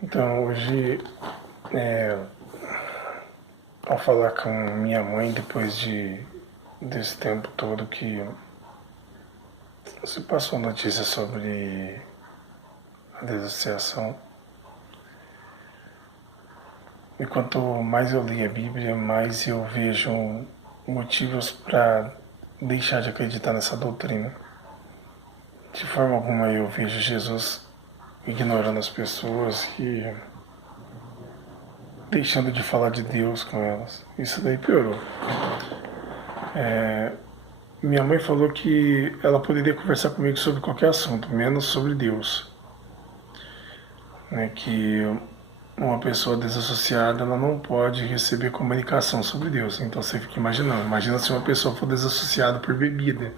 Então, hoje, ao falar com minha mãe, depois desse tempo todo que se passou notícia sobre a desassociação, e quanto mais eu li a Bíblia, mais eu vejo motivos para deixar de acreditar nessa doutrina. De forma alguma eu vejo Jesus ignorando as pessoas e deixando de falar de Deus com elas. Isso daí piorou. Minha mãe falou que ela poderia conversar comigo sobre qualquer assunto, menos sobre Deus. Que uma pessoa desassociada ela não pode receber comunicação sobre Deus. Então você fica imaginando. Imagina se uma pessoa for desassociada por bebida.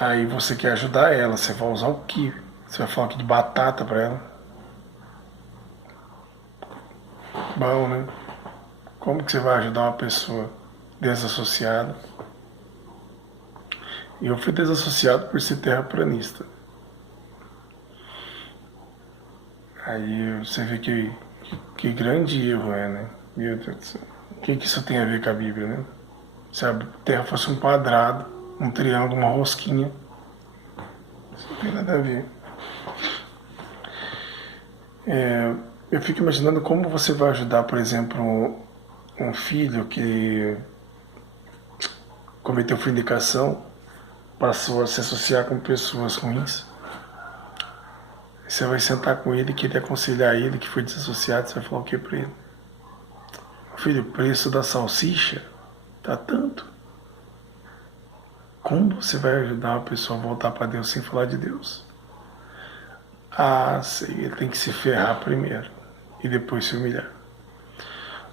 Aí você quer ajudar ela, você vai usar o quê? Você vai falar aqui de batata pra ela? Bom, né? Como que você vai ajudar uma pessoa desassociada? E eu fui desassociado por ser terraplanista. Aí você vê que grande erro é, né? Meu Deus do céu. O que isso tem a ver com a Bíblia, né? Se a Terra fosse um quadrado, um triângulo, uma rosquinha, isso não tem nada a ver. Eu fico imaginando como você vai ajudar, por exemplo, um filho que cometeu fornicação, passou a se associar com pessoas ruins. Você vai sentar com ele e querer aconselhar ele que foi desassociado, você vai falar o que pra ele? Filho, o preço da salsicha tá tanto. Como você vai ajudar uma pessoa a voltar para Deus sem falar de Deus? Ah, sei, ele tem que se ferrar primeiro e depois se humilhar.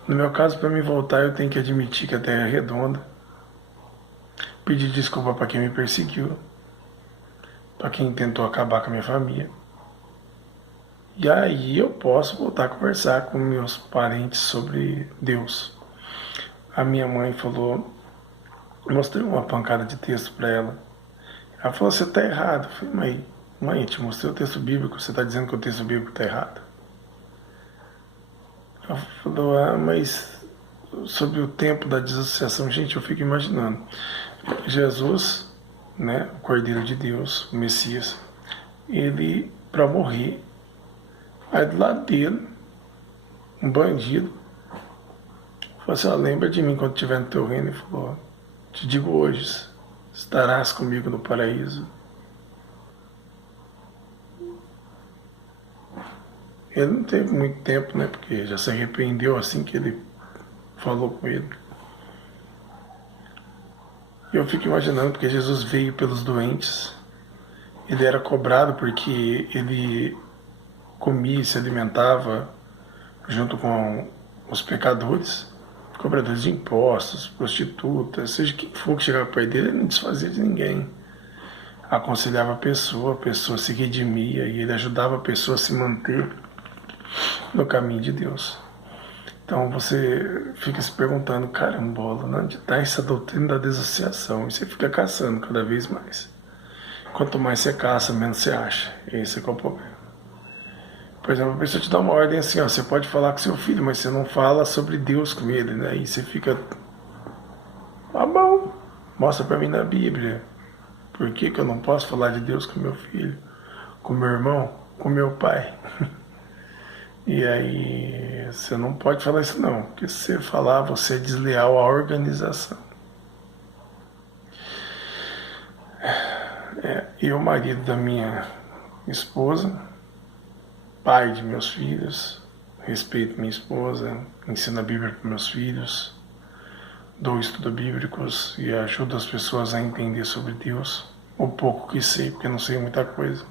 No meu caso, para me voltar, eu tenho que admitir que a Terra é redonda, pedir desculpa para quem me perseguiu, para quem tentou acabar com a minha família. E aí eu posso voltar a conversar com meus parentes sobre Deus. A minha mãe falou, mostrei uma pancada de texto para ela. Ela falou, você está errado. Eu falei, mãe, eu te mostrei o texto bíblico, você está dizendo que o texto bíblico está errado. Ela falou, mas sobre o tempo da desassociação, gente, eu fico imaginando. Jesus, o Cordeiro de Deus, o Messias, ele, para morrer, aí do lado dele, um bandido, falou assim, lembra de mim quando estiver no teu reino. Ele falou, te digo hoje, estarás comigo no paraíso. Ele não teve muito tempo, porque já se arrependeu assim que ele falou com ele. E eu fico imaginando, porque Jesus veio pelos doentes, ele era cobrado porque ele comia e se alimentava junto com os pecadores, cobradores de impostos, prostitutas, seja quem for que chegava perto dele, ele não desfazia de ninguém. Aconselhava a pessoa se redimia e ele ajudava a pessoa a se manter no caminho de Deus. Então você fica se perguntando, carambola, onde está essa doutrina da desassociação? E você fica caçando cada vez mais. Quanto mais você caça, menos você acha. Esse é o problema. Por exemplo, a pessoa te dá uma ordem assim, você pode falar com seu filho, mas você não fala sobre Deus com ele, né? E você fica, bom, mostra para mim na Bíblia. Por que eu não posso falar de Deus com meu filho, com meu irmão, com meu pai? E aí, você não pode falar isso não, porque se você falar, você é desleal à organização. E o marido da minha esposa, pai de meus filhos, respeito minha esposa, ensino a Bíblia para meus filhos, dou estudos bíblicos e ajudo as pessoas a entender sobre Deus, o pouco que sei, porque não sei muita coisa.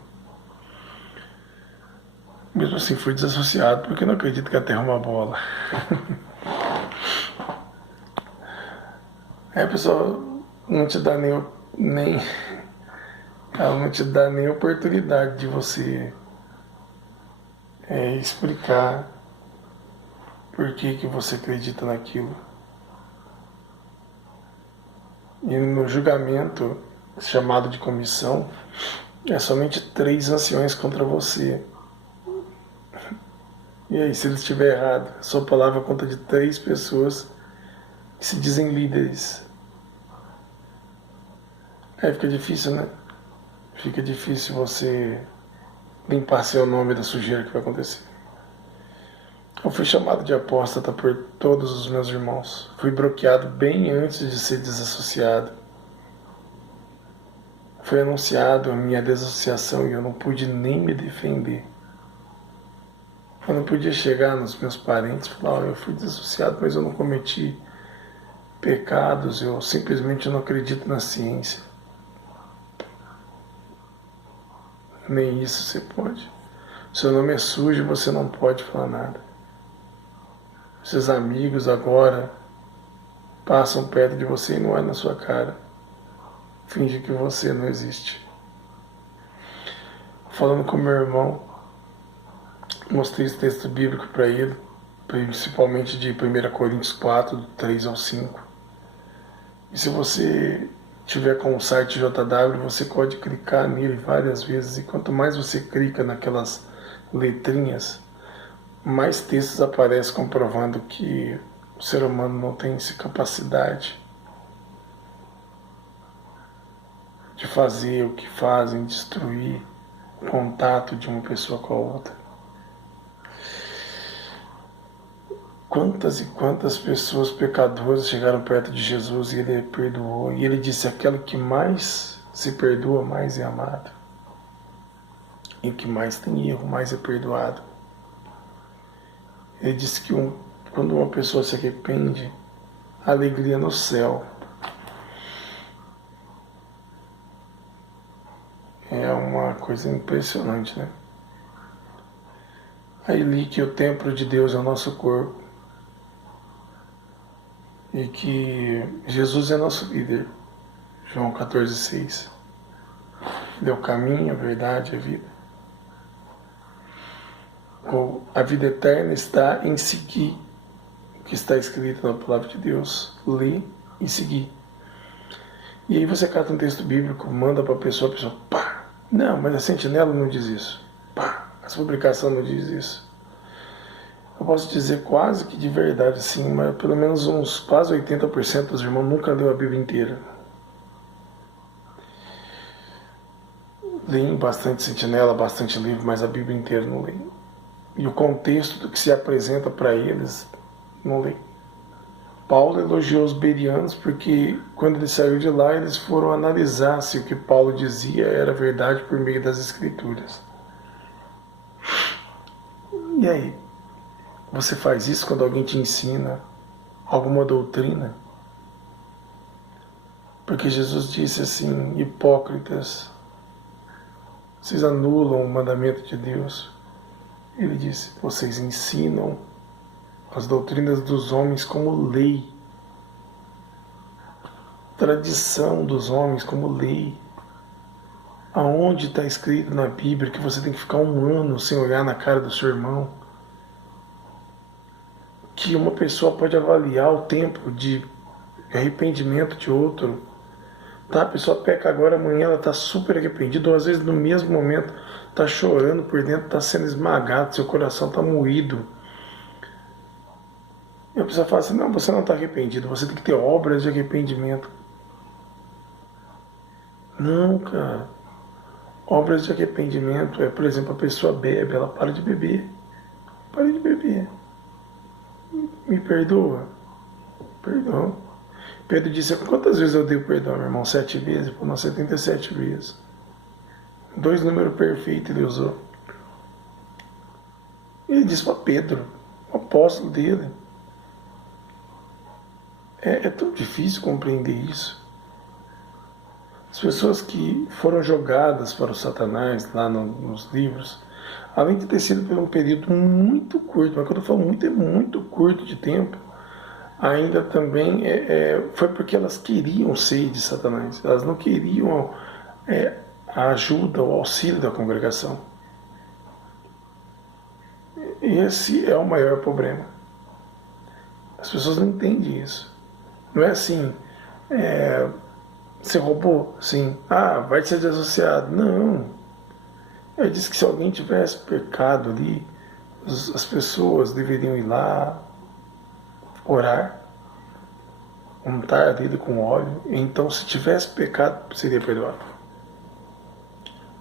Mesmo assim, fui desassociado porque não acredito que a Terra é uma bola. Aí a pessoa não te dá ela não te dá nem oportunidade de você explicar por que você acredita naquilo. E no julgamento chamado de comissão, É somente 3 anciões contra você. E aí, se ele estiver errado, a sua palavra conta de 3 pessoas que se dizem líderes. Aí fica difícil, né? Fica difícil você limpar seu nome da sujeira que vai acontecer. Eu fui chamado de apóstata por todos os meus irmãos. Fui bloqueado bem antes de ser desassociado. Foi anunciado a minha desassociação e eu não pude nem me defender. Eu não podia chegar nos meus parentes e falar: eu fui desassociado, mas eu não cometi pecados, eu simplesmente não acredito na ciência. Nem isso você pode. Seu nome é sujo e você não pode falar nada. Seus amigos agora passam perto de você e não olham na sua cara. Finge que você não existe. Falando com meu irmão, mostrei esse texto bíblico para ele, principalmente de 1 Coríntios 4, do 3 ao 5. E se você tiver com o site JW, você pode clicar nele várias vezes, e quanto mais você clica naquelas letrinhas, mais textos aparecem comprovando que o ser humano não tem essa capacidade de fazer o que fazem, destruir o contato de uma pessoa com a outra. Quantas e quantas pessoas pecadoras chegaram perto de Jesus e ele perdoou. E ele disse: aquele que mais se perdoa, mais é amado. E o que mais tem erro, mais é perdoado. Ele disse que quando uma pessoa se arrepende, a alegria no céu. É uma coisa impressionante, né? Aí li que o templo de Deus é o nosso corpo. E que Jesus é nosso líder. João 14,6. Ele é o caminho, a verdade e a vida. A vida eterna está em seguir o que está escrito na palavra de Deus. Ler e seguir. E aí você cata um texto bíblico, manda para a pessoa pá! Não, mas a sentinela não diz isso. Pá! Essa publicação não diz isso. Eu posso dizer quase que de verdade, sim, mas pelo menos uns quase 80% dos irmãos nunca leu a Bíblia inteira. Leem bastante sentinela, bastante livro, mas a Bíblia inteira não leem. E o contexto do que se apresenta para eles, não leem. Paulo elogiou os bereanos porque quando ele saiu de lá, eles foram analisar se o que Paulo dizia era verdade por meio das Escrituras. E aí? Você faz isso quando alguém te ensina alguma doutrina? Porque Jesus disse assim: hipócritas, vocês anulam o mandamento de Deus. Ele disse: vocês ensinam as doutrinas dos homens como lei, tradição dos homens como lei. Aonde está escrito na Bíblia que você tem que ficar 1 ano sem olhar na cara do seu irmão? Que uma pessoa pode avaliar o tempo de arrependimento de outro. Tá, a pessoa peca agora, amanhã ela está super arrependida, ou às vezes no mesmo momento está chorando por dentro, está sendo esmagado, seu coração está moído. E a pessoa fala assim: não, você não está arrependido, você tem que ter obras de arrependimento. Não, cara. Obras de arrependimento é, por exemplo, a pessoa bebe, ela para de beber. Para de beber. Me perdoa? Perdoa. Pedro disse: quantas vezes eu dei perdão, meu irmão? 7 vezes? Pô, não, 77 vezes. 2 números perfeitos ele usou. Ele disse para Pedro, o apóstolo dele. É tão difícil compreender isso. As pessoas que foram jogadas para o Satanás lá nos livros, além de ter sido por um período muito curto, mas quando eu falo muito, é muito curto de tempo, ainda também foi porque elas queriam ser de Satanás. Elas não queriam a ajuda, o auxílio da congregação. Esse é o maior problema. As pessoas não entendem isso. Não é assim, você roubou? Sim. Ah, vai ser desassociado. Não. Ele diz que se alguém tivesse pecado ali, as pessoas deveriam ir lá, orar, untar a vida com óleo, e então se tivesse pecado, seria perdoado.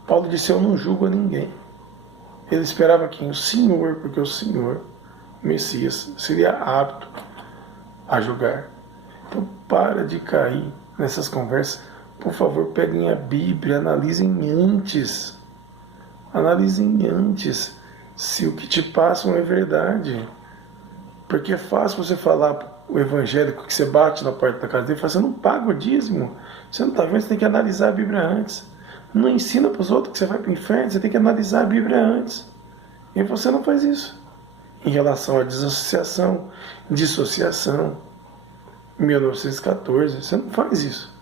Paulo disse, eu não julgo a ninguém. Ele esperava quem? O Senhor, porque o Senhor, o Messias, seria apto a julgar. Então para de cair nessas conversas. Por favor, peguem a Bíblia, analisem antes. Analisem antes se o que te passam é verdade. Porque é fácil você falar o evangélico que você bate na porta da casa dele e fala, você não paga o dízimo. Você não está vendo, você tem que analisar a Bíblia antes. Não ensina para os outros que você vai para o inferno, você tem que analisar a Bíblia antes. E você não faz isso. Em relação à dissociação, 1914, você não faz isso.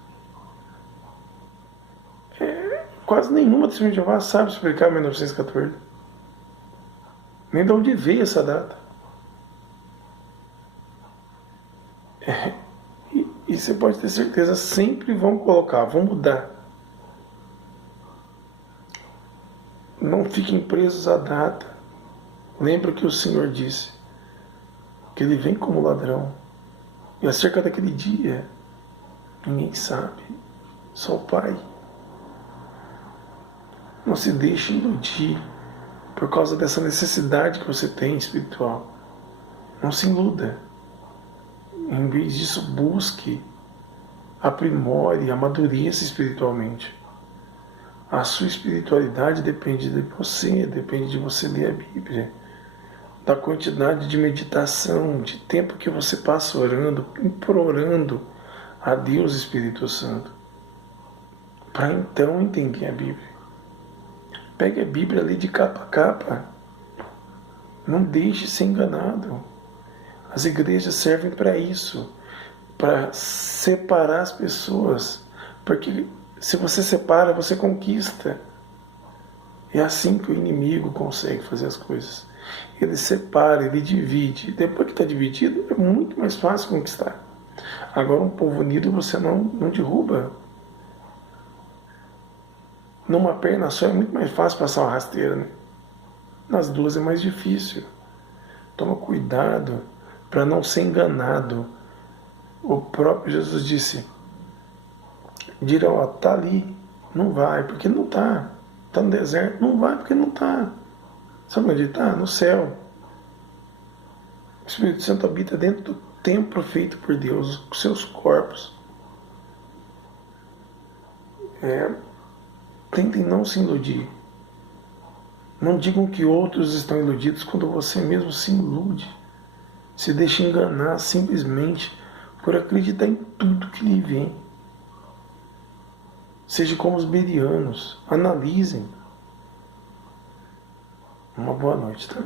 Quase nenhuma testemunha de Jeová sabe explicar 1914. Nem de onde veio essa data. E você pode ter certeza, sempre vão colocar, vão mudar. Não fiquem presos à data. Lembra que o Senhor disse que Ele vem como ladrão. E acerca daquele dia, ninguém sabe, só o Pai. Não se deixe iludir por causa dessa necessidade que você tem espiritual. Não se iluda. Em vez disso, busque, aprimore, amadureça espiritualmente. A sua espiritualidade depende de você ler a Bíblia, da quantidade de meditação, de tempo que você passa orando, implorando a Deus Espírito Santo, para então entender a Bíblia. Pegue a Bíblia ali de capa a capa. Não deixe ser enganado. As igrejas servem para isso, para separar as pessoas, porque se você separa, você conquista. É assim que o inimigo consegue fazer as coisas. Ele separa, ele divide. Depois que está dividido, é muito mais fácil conquistar. Agora, um povo unido você não derruba. Numa perna só é muito mais fácil passar uma rasteira, né? Nas duas é mais difícil. Toma cuidado para não ser enganado. O próprio Jesus disse, dirão, está ali, não vai, porque não está. Está no deserto, não vai, porque não está. Sabe onde está? No céu. O Espírito Santo habita dentro do templo feito por Deus, os seus corpos. Tentem não se iludir. Não digam que outros estão iludidos quando você mesmo se ilude. Se deixa enganar simplesmente por acreditar em tudo que lhe vem. Seja como os bereanos. Analisem. Uma boa noite, tá?